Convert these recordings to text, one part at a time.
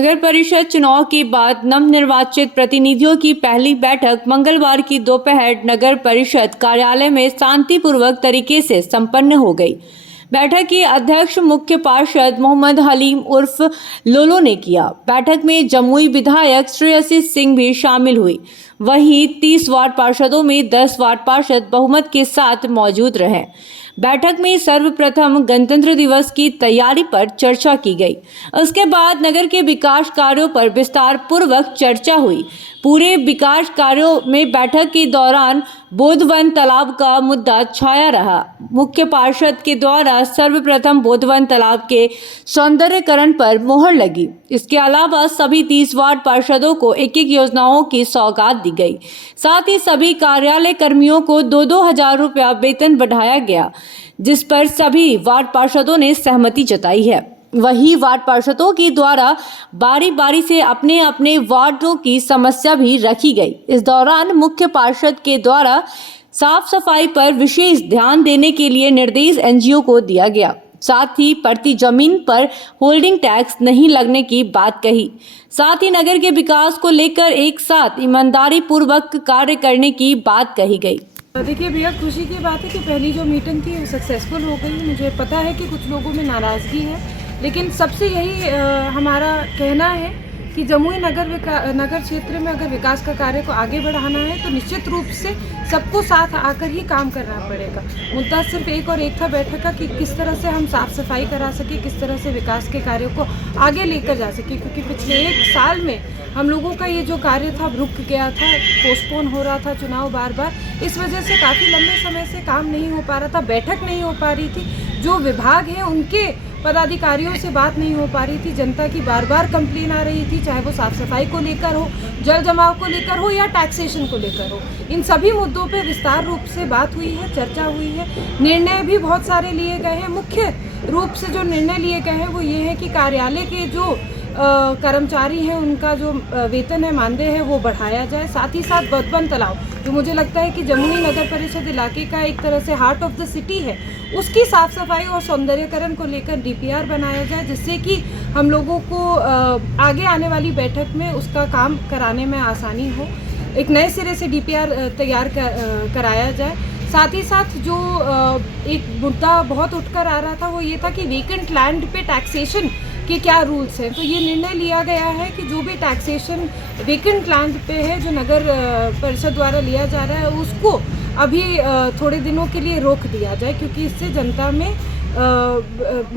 नगर परिषद चुनाव के बाद नवनिर्वाचित प्रतिनिधियों की पहली बैठक मंगलवार की दोपहर नगर परिषद कार्यालय में शांतिपूर्वक तरीके से संपन्न हो गई। बैठक की अध्यक्ष मुख्य पार्षद मोहम्मद हलीम उर्फ लोलो ने किया। बैठक में जमुई विधायक श्रेयसी सिंह भी शामिल हुई। वहीं 30 वार्ड पार्षदों में 10 वार्ड पार्षद बहुमत के साथ मौजूद रहे। बैठक में सर्वप्रथम गणतंत्र दिवस की तैयारी पर चर्चा की गई। उसके बाद नगर के विकास कार्यों पर विस्तार पूर्वक चर्चा हुई। पूरे विकास कार्यों में बैठक के दौरान बोधवन तालाब का मुद्दा छाया रहा। मुख्य पार्षद के द्वारा सर्वप्रथम बोधवन तालाब के सौंदर्यकरण पर मोहर लगी। इसके अलावा सभी 30 वार्ड पार्षदों को एक योजनाओं की सौगात दी गई। साथ ही सभी कार्यालय कर्मियों को 2-2 हजार रुपया वेतन बढ़ाया गया, जिस पर सभी वार्ड पार्षदों ने सहमति जताई है। वही वार्ड पार्षदों के द्वारा बारी बारी से अपने अपने वार्डों की समस्या भी रखी गई। इस दौरान मुख्य पार्षद के द्वारा साफ सफाई पर विशेष ध्यान देने के लिए निर्देश एनजीओ को दिया गया। साथ ही प्रति जमीन पर होल्डिंग टैक्स नहीं लगने की बात कही। साथ ही नगर के विकास को लेकर एक साथ ईमानदारी पूर्वक कार्य करने की बात कही गई। देखिए, बेहद खुशी की बात है कि पहली जो मीटिंग थी वो सक्सेसफुल हो गई। मुझे पता है कि कुछ लोगों में नाराज़गी है, लेकिन सबसे यही हमारा कहना है कि जमुई नगर क्षेत्र में अगर विकास का कार्य को आगे बढ़ाना है तो निश्चित रूप से सबको साथ आकर ही काम करना पड़ेगा। मुद्दा सिर्फ एक और एक था बैठक का कि किस तरह से हम साफ सफाई करा सके, किस तरह से विकास के कार्यों को आगे लेकर जा सके, क्योंकि पिछले 1 साल में हम लोगों का ये जो कार्य था रुक गया था, पोस्टपोन हो रहा था चुनाव बार बार। इस वजह से काफ़ी लंबे समय से काम नहीं हो पा रहा था, बैठक नहीं हो पा रही थी। जो विभाग हैं उनके पदाधिकारियों से बात नहीं हो पा रही थी। जनता की बार बार कंप्लेन आ रही थी, चाहे वो साफ सफाई को लेकर हो, जल जमाव को लेकर हो या टैक्सेशन को लेकर हो। इन सभी मुद्दों पे विस्तार रूप से बात हुई है, चर्चा हुई है, निर्णय भी बहुत सारे लिए गए हैं। मुख्य रूप से जो निर्णय लिए गए हैं वो ये है कि कार्यालय के जो कर्मचारी हैं उनका जो वेतन है, मानदेय है, वो बढ़ाया जाए। साथ ही साथ बोधवन तालाब, जो मुझे लगता है कि जमुई नगर परिषद इलाके का एक तरह से हार्ट ऑफ द सिटी है, उसकी साफ सफाई और सौंदर्यकरण को लेकर डीपीआर बनाया जाए, जिससे कि हम लोगों को आगे आने वाली बैठक में उसका काम कराने में आसानी हो। एक नए सिरे से डीपीआर तैयार कराया जाए। साथ ही साथ जो एक मुद्दा बहुत उठकर आ रहा था वो ये था कि वेकेंट लैंड पे टैक्सेशन के क्या रूल्स हैं। तो ये निर्णय लिया गया है कि जो भी टैक्सेशन वेकेंट लैंड पे है, जो नगर परिषद द्वारा लिया जा रहा है, उसको अभी थोड़े दिनों के लिए रोक दिया जाए, क्योंकि इससे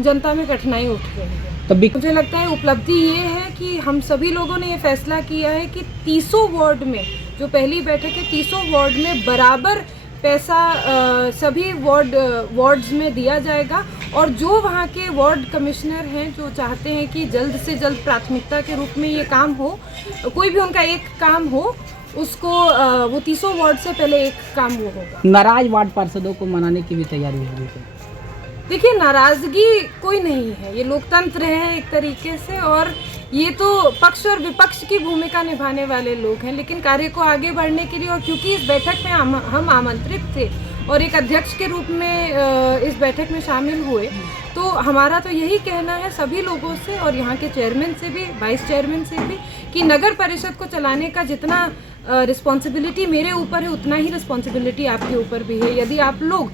जनता में कठिनाई उठ रही है। तभी मुझे लगता है उपलब्धि ये है कि हम सभी लोगों ने ये फैसला किया है कि 300 वार्ड में, जो पहली बैठक है, 300 वार्ड में बराबर पैसा सभी वार्ड्स में दिया जाएगा। और जो वहाँ के वार्ड कमिश्नर हैं जो चाहते हैं कि जल्द से जल्द प्राथमिकता के रूप में ये काम हो, कोई भी उनका एक काम हो, उसको वो 300 वार्ड से पहले एक काम वो होगा। नाराज वार्ड पार्षदों को मनाने की भी तैयारी होगी। देखिए, नाराजगी कोई नहीं है, ये लोकतंत्र है एक तरीके से, और ये तो पक्ष और विपक्ष की भूमिका निभाने वाले लोग हैं। लेकिन कार्य को आगे बढ़ने के लिए, और क्योंकि इस बैठक में हम आमंत्रित थे और एक अध्यक्ष के रूप में इस बैठक में शामिल हुए, तो हमारा तो यही कहना है सभी लोगों से और यहाँ के चेयरमैन से भी, वाइस चेयरमैन से भी, कि नगर परिषद को चलाने का जितना रिस्पॉन्सिबिलिटी मेरे ऊपर है उतना ही रिस्पॉन्सिबिलिटी आपके ऊपर भी है। यदि आप लोग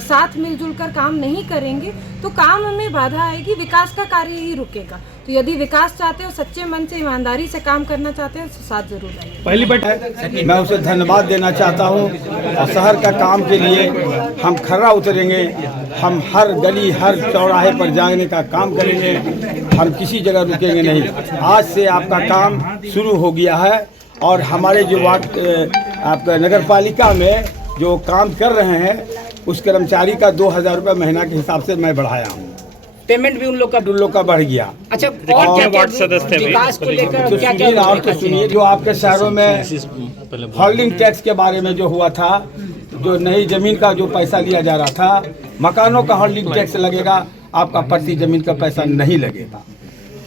साथ मिलजुल कर काम नहीं करेंगे तो काम में बाधा आएगी, विकास का कार्य ही रुकेगा। तो यदि विकास चाहते हो, सच्चे मन से ईमानदारी से काम करना चाहते हैं, तो साथ जरूर आइए। पहली बैठक मैं उसे धन्यवाद देना चाहता हूँ, और शहर का काम के लिए हम खर्रा उतरेंगे। हम हर गली हर चौराहे पर जाने का काम करेंगे, हम किसी जगह रुकेंगे नहीं। आज से आपका काम शुरू हो गया है, और हमारे जो वार्ड आपका नगर पालिका में जो काम कर रहे हैं उस कर्मचारी का 2,000 रुपये महीना के हिसाब से मैं बढ़ाया हूँ। पेमेंट भी उन लोग का बढ़ गया। अच्छा, और क्या वार्ड सदस्य विकास को लेकर क्या और तो सुनिए, जो आपके शहरों में होल्डिंग टैक्स के बारे में जो हुआ था, जो नई जमीन का जो पैसा लिया जा रहा था, मकानों का होल्डिंग टैक्स लगेगा, आपका प्रति जमीन का पैसा नहीं लगेगा।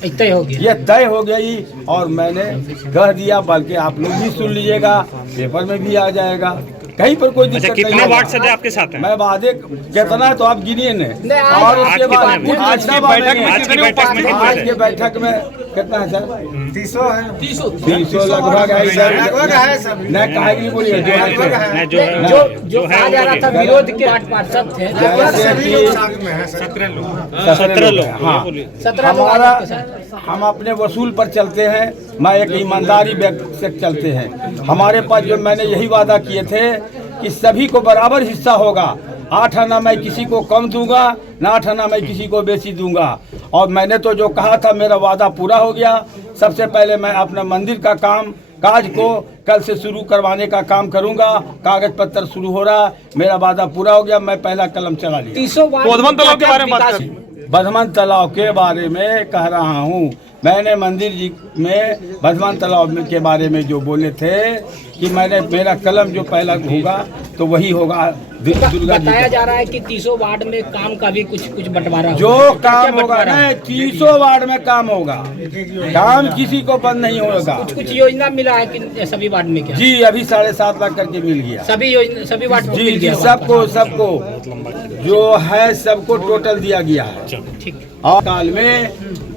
तय हो गया, यह तय हो गई, और मैंने कह दिया, बल्कि आप लोग भी सुन लीजिएगा, पेपर में भी आ जाएगा। कहीं पर कोई दिक्कत नहीं कितने होगा। वार्ड सदस्य आपके साथ हैं? मैं वादे कितना है तो आप गिनिए ने। आज- और आज उसके बाद कितने हैं? आज की बैठक में आज की बैठक में कितने आज थे? के बैठक में कितना है सर? 300 लगभग है सर। नहीं कहा नहीं बोलिए जो है सर। नहीं, जो है जो कहा जा रहा था विरोध के 8 पार्षद थे, जैसे कि 17 लोग हाँ 17 लोग हमारा आपके साथ। हम अपने वसूल पर चलते हैं। मैं एक ईमानदारी व्यक्ति से चलते हैं। हमारे पास जो मैंने यही वादा किए थे कि सभी को बराबर हिस्सा होगा। 8 आना मैं किसी को कम दूंगा, ना 8 आना मैं किसी को बेची दूंगा। और मैंने तो जो कहा था मेरा वादा पूरा हो गया। सबसे पहले मैं अपना मंदिर का काज को कल से शुरू करवाने का काम करूंगा। कागज पत्र शुरू हो रहा, मेरा वादा पूरा हो गया। मैं पहला कलम चला लिया। 300 वार्ड बर्धमान तालाब के बारे में बात विकास- करें। बर्धमान तालाब के बारे में कह रहा हूँ। मैंने मंदिर जी में बर्धमान तालाब के बारे में जो बोले थे कि मेरा कलम जो पहला होगा तो वही होगा दुर्गा जी बताया का। जा रहा है कि 300 वार्ड में काम का भी कुछ बंटवारा जो होगा। काम क्या होगा बंटवारा ना 300 वार्ड में काम होगा। काम किसी को बंद नहीं होगा। कुछ योजना मिला है कि सभी वार्ड में क्या? जी अभी 7.5 लाख करके मिल गया। सभी योजना सभी वार्ड को जी मिल जी गया? सबको जो है सबको टोटल दिया गया है। ठीक। और काल में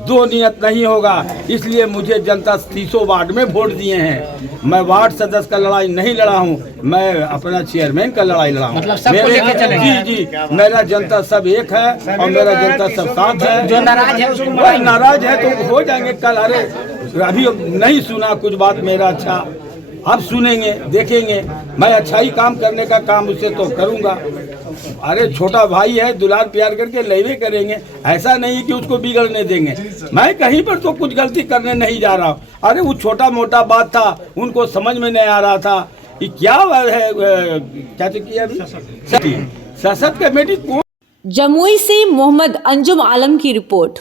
दो नियत नहीं होगा, इसलिए मुझे जनता 300 वार्ड में वोट दिए हैं। मैं वार्ड सदस्य का लड़ाई नहीं लड़ा हूँ, मैं अपना चेयरमैन का लड़ाई लड़ा हूँ। मतलब सबको लेके चलेंगे? जी मेरा जनता सब एक है और मेरा जनता सब साथ है। जो नाराज है उसको वही नाराज है तो हो जाएंगे कल। अरे अभी नहीं सुना कुछ बात मेरा अच्छा, अब सुनेंगे देखेंगे। मैं अच्छा ही काम करने का काम उससे तो करूँगा। अरे छोटा भाई है, दुलार प्यार करके लेवे करेंगे। ऐसा नहीं कि उसको बिगड़ने देंगे। मैं कहीं पर तो कुछ गलती करने नहीं जा रहा हूँ। अरे वो छोटा मोटा बात था, उनको समझ में नहीं आ रहा था कि क्या है क्या किया अभी सशक्त कमेटी को। जमुई से मोहम्मद अंजुम आलम की रिपोर्ट।